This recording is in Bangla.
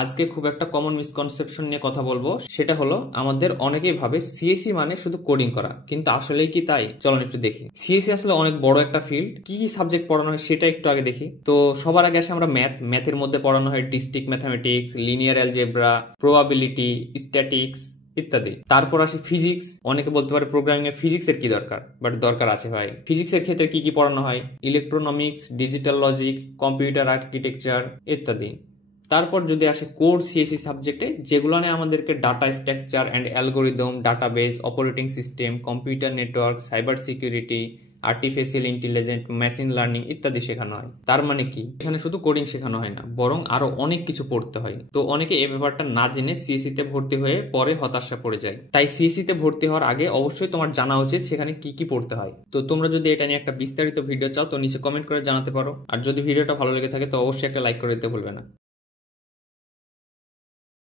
আজকে খুব একটা কমন মিসকনসেপশন নিয়ে কথা বলবো, সেটা হলো আমাদের অনেকেই ভাবে সিএসসি মানে শুধু কোডিং করা, কিন্তু আসলেই কি তাই? চলুন একটু দেখি। সিএসসি আসলে অনেক বড় একটা ফিল্ড। কি কি সাবজেক্ট পড়ানো হয় সেটা একটু আগে দেখি। তো সবার আগে আসে আমরা ম্যাথের মধ্যে পড়ানো হয় district mathematics, linear algebra, probability, statics ইত্যাদি। তারপর আসে ফিজিক্স। অনেকে বলতে পারে প্রোগ্রামিং এ ফিজিক্স এর কি দরকার, বাট দরকার আছে ভাই। ফিজিক্স এর ক্ষেত্রে কি কি পড়ানো হয়? ইলেকট্রোনমিক্স, ডিজিটাল লজিক, কম্পিউটার আর্কিটেকচার ইত্যাদি। তারপর যদি আসে কোর সিএসসি সাবজেক্টে, যেগুলো নিয়ে আমাদেরকে data structure and algorithm, database, operating system, computer network, cyber security, artificial intelligence, machine learning ইত্যাদি শেখানো হয়। তার মানে কি এখানে শুধু কোডিং শেখানো হয় না, বরং আরো অনেক কিছু পড়তে হয়। তো অনেকে এই ব্যাপারটা না জেনে সিএসসি তে ভর্তি হয়ে পরে হতাশা পড়ে যায়। তাই সিএসসি তে ভর্তি হওয়ার আগে অবশ্যই তোমার জানা উচিত সেখানে কি কি পড়তে হয়। তো তোমরা যদি এটা নিয়ে একটা বিস্তারিত ভিডিও চাও তো নিচে কমেন্ট করে জানাতে পারো। আর যদি ভিডিওটা ভালো লেগে থাকে তো অবশ্যই একটা লাইক করে দিতে ভুলবে না।